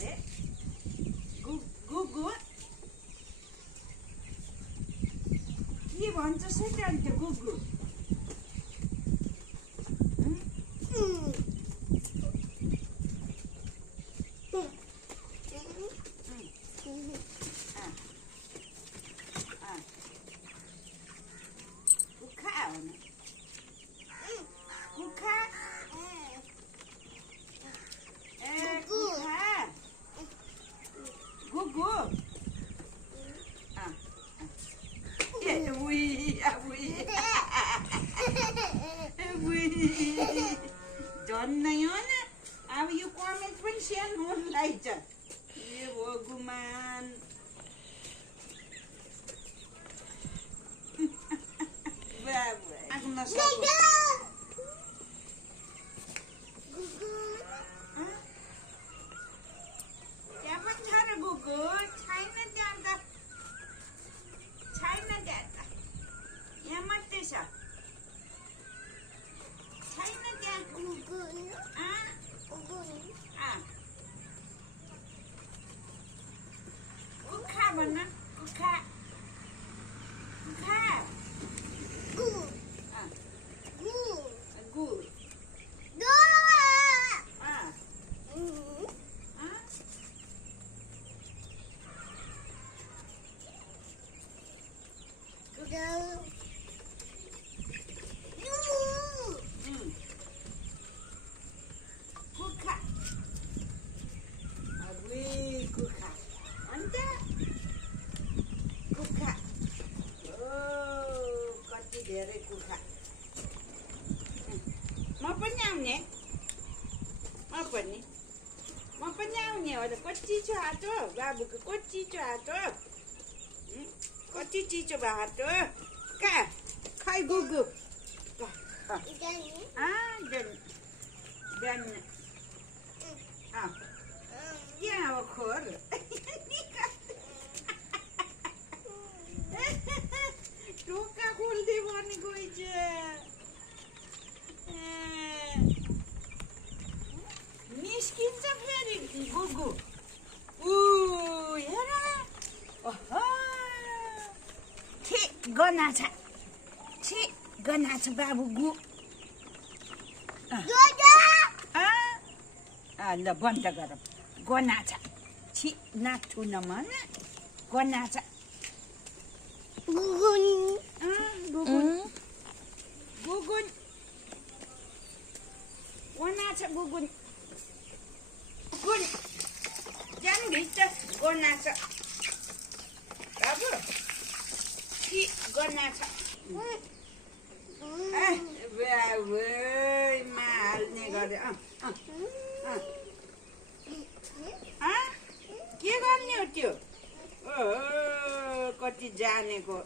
अरे गुगु के भन्छ सेटान त्यो गुगु झन् नै हो न अब यो कमेन्ट पनि सानो हुँदै छ ए भगवान त्यहाँ पनि छ र गुगु छैन त्यहाँ त छैन त्यहाँ त यहाँ मात्रै छ छैन त्यहाँ कुखा भन्न कुखा कुखा गु कुखा कुखा अन्त कुखा कति धेरै कुखा म पनि आउने हो त कति छ हात हो बाबुको कति छ हात हो कति चिसो भयो हात हो कहाँ खै गुगु बिहान यहाँ हो खोर टोका खोल्दै भनेको निस्किन्छ फेरि गुगु हेर गना छ बाबु गु ल बन्द गर गना छ छि नाच्छु न मन गना छ गुगुन गना छ गुगुन गुन जान भित्र गना छ बाबु छि गना छ हाल्ने गरे के गर्ने हो त्यो कति जानेको